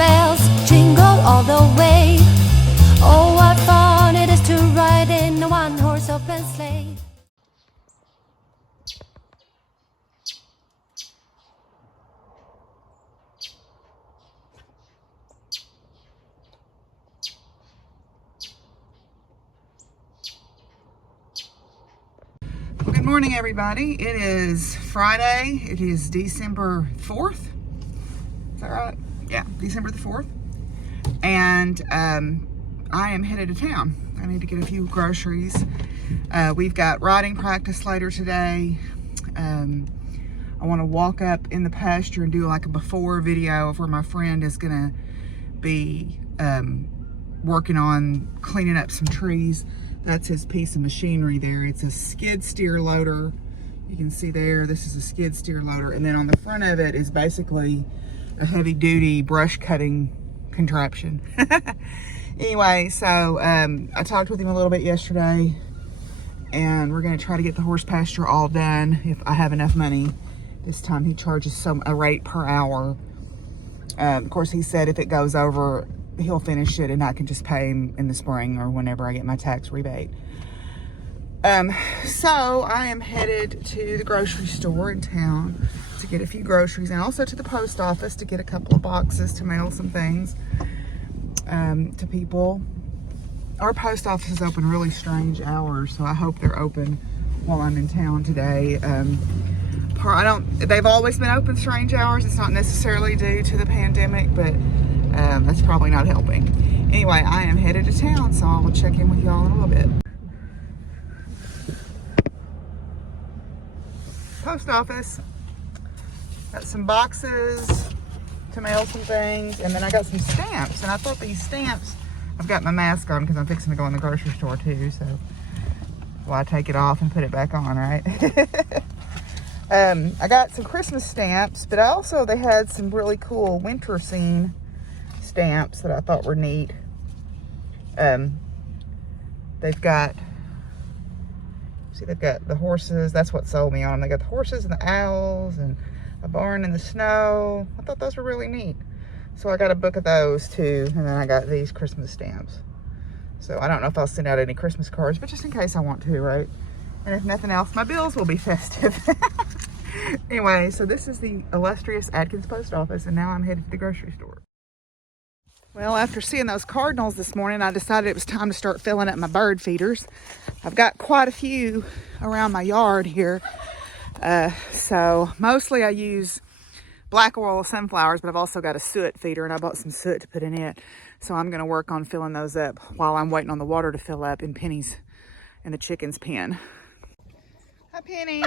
bells jingle all the way. Oh, what fun it is to ride in a one-horse open sleigh. Well, good morning, everybody. It is Friday. It is December 4th. Is that right? Yeah, December the 4th. And I am headed to town. I need to get a few groceries. We've got riding practice later today. I want to walk up in the pasture and do like a before video of where my friend is going to be working on cleaning up some trees. That's his piece of machinery there. It's a skid steer loader. You can see there, this is a skid steer loader. And then on the front of it is basically a heavy duty brush cutting contraption. Anyway, so I talked with him a little bit yesterday, and we're gonna try to get the horse pasture all done if I have enough money. This time he charges a rate per hour. Of course, he said if it goes over, he'll finish it and I can just pay him in the spring or whenever I get my tax rebate. So I am headed to the grocery store in town to get a few groceries, and also to the post office to get a couple of boxes to mail some things to people. Our post office is open really strange hours, so I hope they're open while I'm in town today. They've always been open strange hours. It's not necessarily due to the pandemic, but that's probably not helping. Anyway, I am headed to town, so I will check in with y'all in a little bit. Post office. Got some boxes to mail some things, and then I got some stamps. And I thought these stamps, I've got my mask on because I'm fixing to go in the grocery store too, so I take it off and put it back on, right? I got some Christmas stamps, but also they had some really cool winter scene stamps that I thought were neat. They've got the horses. That's what sold me on them. They got the horses and the owls and a barn in the snow. I thought those were really neat. So I got a book of those too, and then I got these Christmas stamps. So I don't know if I'll send out any Christmas cards, but just in case I want to, right? And if nothing else, my bills will be festive. Anyway, so this is the illustrious Atkins post office, and now I'm headed to the grocery store. Well, after seeing those cardinals this morning, I decided it was time to start filling up my bird feeders. I've got quite a few around my yard here. So mostly I use black oil sunflowers, but I've also got a suet feeder, and I bought some suet to put in it. So I'm going to work on filling those up while I'm waiting on the water to fill up in Penny's and the chicken's pen. Hi, Penny.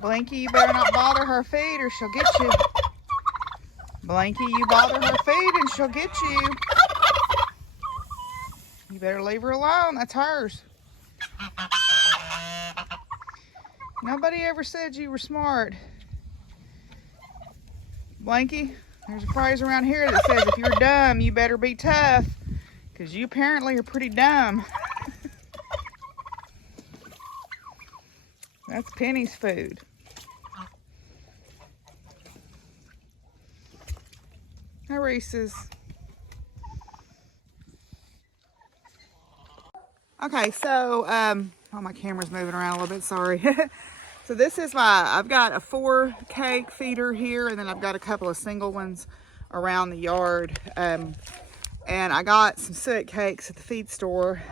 Blinky, you better not bother her feed or she'll get you. Blinky, you bother her feed and she'll get you. You better leave her alone. That's hers. Nobody ever said you were smart. Blinky, there's a phrase around here that says if you're dumb, you better be tough. Because you apparently are pretty dumb. That's Penny's food. Hi, Reese's. Okay, so, oh, my camera's moving around a little bit, sorry. So this is I've got a 4 cake feeder here, and then I've got a couple of single ones around the yard. And I got some suet cakes at the feed store.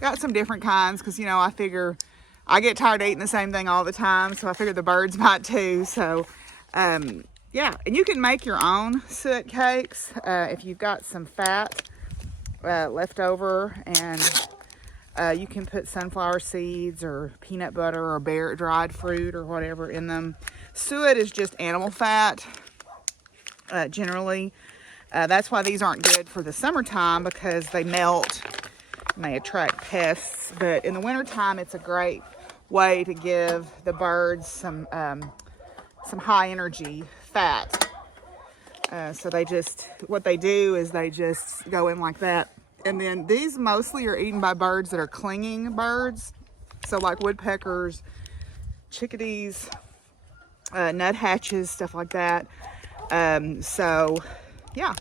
Got some different kinds, because, you know, I figure I get tired of eating the same thing all the time, so I figure the birds might too. So, yeah, and you can make your own suet cakes if you've got some fat left over, and you can put sunflower seeds or peanut butter or dried fruit or whatever in them. Suet is just animal fat, generally. That's why these aren't good for the summertime, because they melt and they attract pests. But in the wintertime, it's a great way to give the birds some high energy fat. So what they do is they just go in like that. And then these mostly are eaten by birds that are clinging birds. So like woodpeckers, chickadees, nuthatches, stuff like that. So yeah,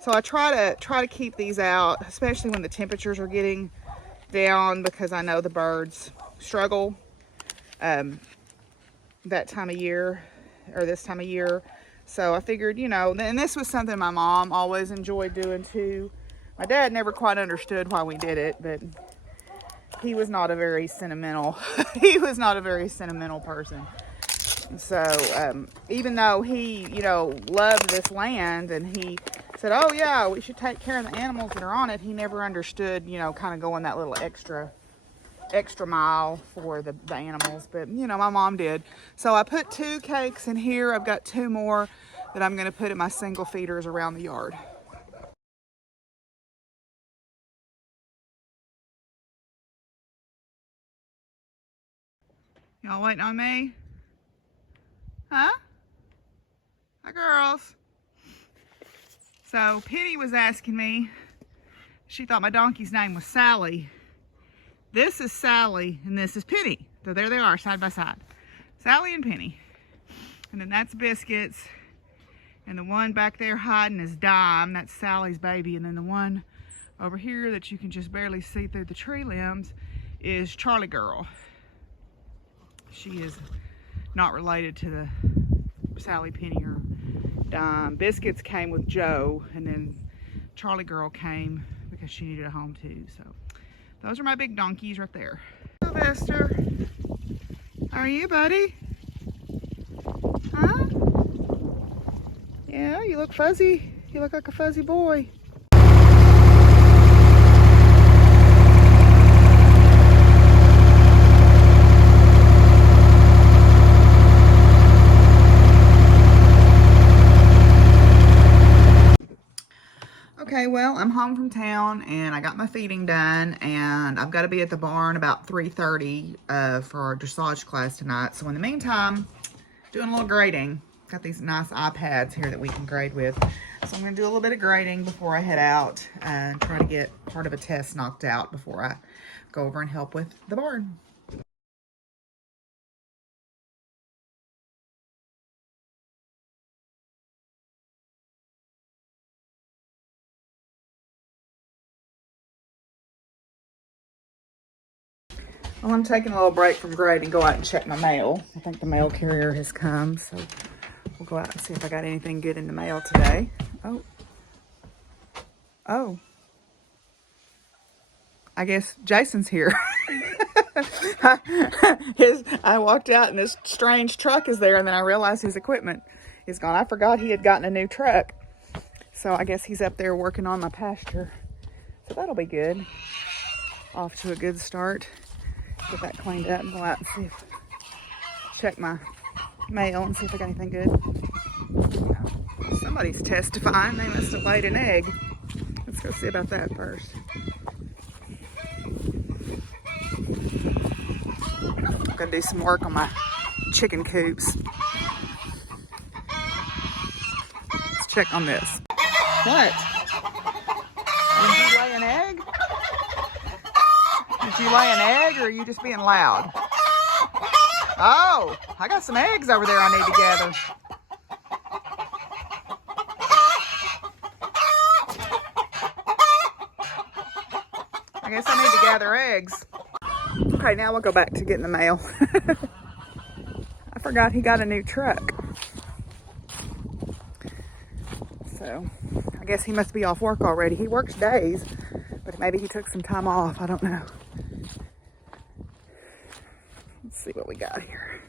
so I try to keep these out, especially when the temperatures are getting down, because I know the birds struggle that time of year, or this time of year. So I figured, you know, and this was something my mom always enjoyed doing too. My dad never quite understood why we did it, but he was not a very sentimental he was not a very sentimental person. So even though he, you know, loved this land, and he said, oh yeah, we should take care of the animals that are on it, he never understood, you know, kind of going that little extra mile for the animals. But you know, my mom did. So I put 2 cakes in here. I've got 2 more that I'm going to put in my single feeders around the yard. Y'all waiting on me? Huh? Hi, girls. So Penny was asking me, she thought my donkey's name was Sally. This is Sally and this is Penny. So there they are, side by side. Sally and Penny. And then that's Biscuits. And the one back there hiding is Dime. That's Sally's baby. And then the one over here that you can just barely see through the tree limbs is Charlie Girl. She is not related to the Sally, Penny, or Dime. Biscuits came with Joe, and then Charlie Girl came because she needed a home too. So those are my big donkeys right there. Hello, Vester. How are you, buddy? Huh? Yeah, you look fuzzy. You look like a fuzzy boy. Okay, well, I'm home from town and I got my feeding done, and I've got to be at the barn about 3:30 for our dressage class tonight. So in the meantime, doing a little grading. Got these nice iPads here that we can grade with. So I'm going to do a little bit of grading before I head out and try to get part of a test knocked out before I go over and help with the barn. Well, I'm taking a little break from grading, go out and check my mail. I think the mail carrier has come, so we'll go out and see if I got anything good in the mail today. Oh. I guess Jason's here. I walked out and this strange truck is there, and then I realized his equipment is gone. I forgot he had gotten a new truck. So I guess he's up there working on my pasture. So that'll be good. Off to a good start. Get that cleaned up and go out and see if, check my mail and see if I got anything good. Somebody's testifying. They must have laid an egg. Let's go see about that first. I'm gonna do some work on my chicken coops. Let's check on this. What? Did you lay an egg? Did you lay an egg, or are you just being loud? Oh, I got some eggs over there I need to gather. I guess I need to gather eggs. Okay, now we'll go back to getting the mail. I forgot he got a new truck. So, I guess he must be off work already. He works days, but maybe he took some time off. I don't know. Let's see what we got here.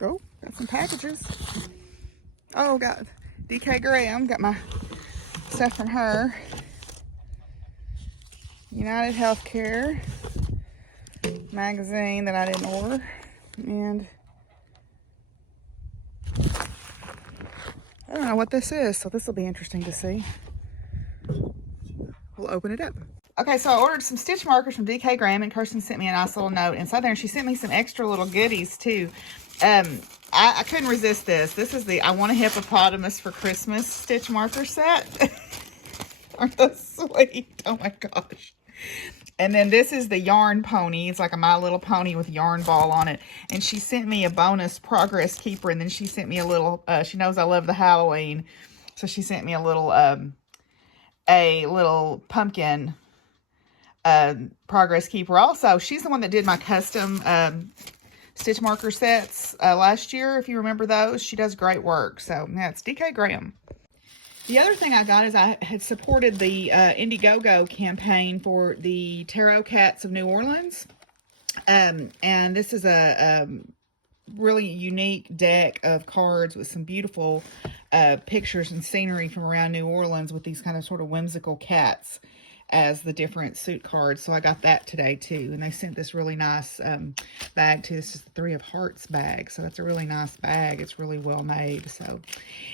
Oh, got some packages. Oh, got DK Graham. Got my stuff from her. United Healthcare magazine that I didn't order. And I don't know what this is, so this will be interesting to see. We'll open it up. Okay, so I ordered some stitch markers from DK Graham, and Kirsten sent me a nice little note inside there, and she sent me some extra little goodies too. I couldn't resist this. This is the I Want a Hippopotamus for Christmas stitch marker set. Aren't those sweet? Oh my gosh. And then this is the yarn pony. It's like a My Little Pony with yarn ball on it. And she sent me a bonus progress keeper. And then she sent me a little, she knows I love the Halloween. So she sent me a little pumpkin progress keeper. Also, she's the one that did my custom stitch marker sets last year. If you remember those, she does great work. So yeah, it's DK Graham. The other thing I got is I had supported the Indiegogo campaign for the Tarot Cats of New Orleans. And this is a really unique deck of cards with some beautiful pictures and scenery from around New Orleans with these kind of sort of whimsical cats as the different suit cards. So I got that today too. And they sent this really nice bag too. This is the Three of Hearts bag. So it's a really nice bag. It's really well made. So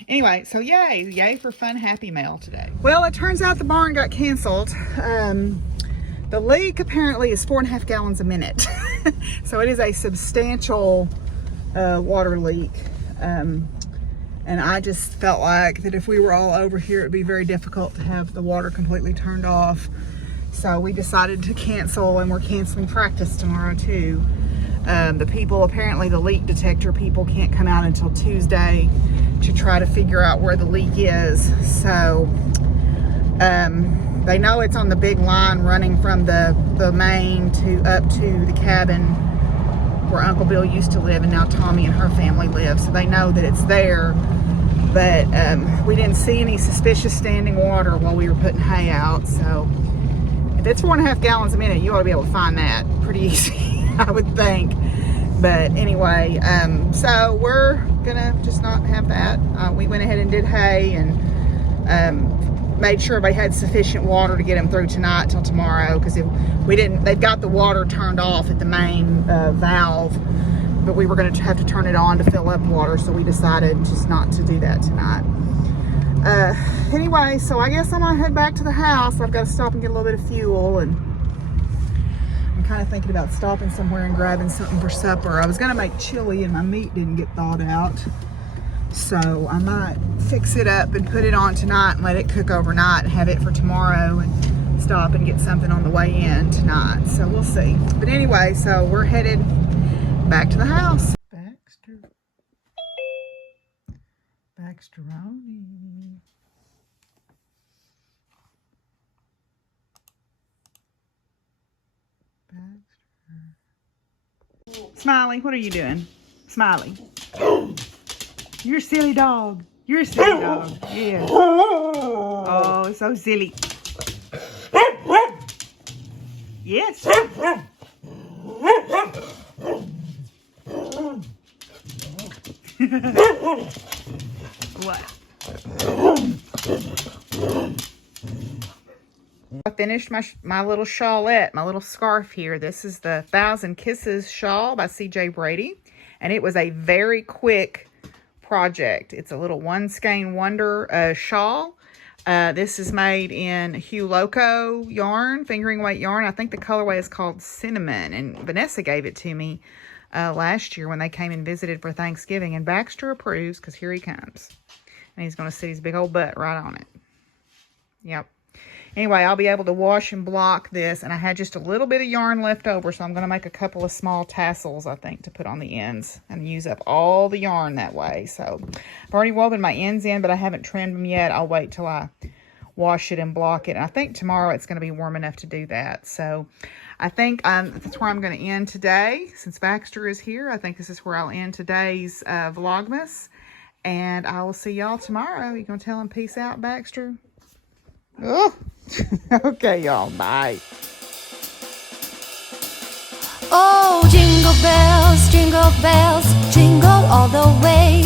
anyway, so yay for fun happy mail today. Well, it turns out the barn got canceled. The leak apparently is 4.5 gallons a minute. So it is a substantial water leak. And I just felt like that if we were all over here, it'd be very difficult to have the water completely turned off. So we decided to cancel, and we're canceling practice tomorrow too. Apparently the leak detector people can't come out until Tuesday to try to figure out where the leak is. So they know it's on the big line running from the main to up to the cabin where Uncle Bill used to live, and now Tommy and her family live. So they know that it's there. But we didn't see any suspicious standing water while we were putting hay out. So if it's 4.5 gallons a minute, you ought to be able to find that pretty easy, I would think. But anyway, so we're gonna just not have that. We went ahead and did hay and made sure everybody had sufficient water to get them through tonight till tomorrow. Because if we didn't, they've got the water turned off at the main valve. But we were going to have to turn it on to fill up water, so we decided just not to do that tonight. Anyway, so I guess I'm going to head back to the house. I've got to stop and get a little bit of fuel, and I'm kind of thinking about stopping somewhere and grabbing something for supper. I was going to make chili, and my meat didn't get thawed out, so I might fix it up and put it on tonight and let it cook overnight and have it for tomorrow, and stop and get something on the way in tonight. So we'll see. But anyway, so we're headed back to the house. Baxteroni. Smiley, what are you doing? Smiley. You're a silly dog. You're a silly dog. Yeah. Oh, so silly. Yes. What? I finished my little shawlette, my little scarf here. This is the 1,000 Kisses shawl by CJ Brady, and it was a very quick project. It's a little one skein wonder shawl. This is made in Hue Loco yarn, fingering weight yarn. I think the colorway is called Cinnamon, and Vanessa gave it to me last year when they came and visited for Thanksgiving, and Baxter approves because here he comes. And he's going to sit his big old butt right on it. Yep. Anyway, I'll be able to wash and block this, and I had just a little bit of yarn left over, so I'm going to make a couple of small tassels, I think, to put on the ends and use up all the yarn that way. So I've already woven my ends in, but I haven't trimmed them yet. I'll wait till I wash it and block it. And I think tomorrow it's going to be warm enough to do that. So I think that's where I'm going to end today. Since Baxter is here, I think this is where I'll end today's Vlogmas. And I will see y'all tomorrow. You going to tell him peace out, Baxter? Oh, okay, y'all. Bye. Oh, jingle bells, jingle all the way.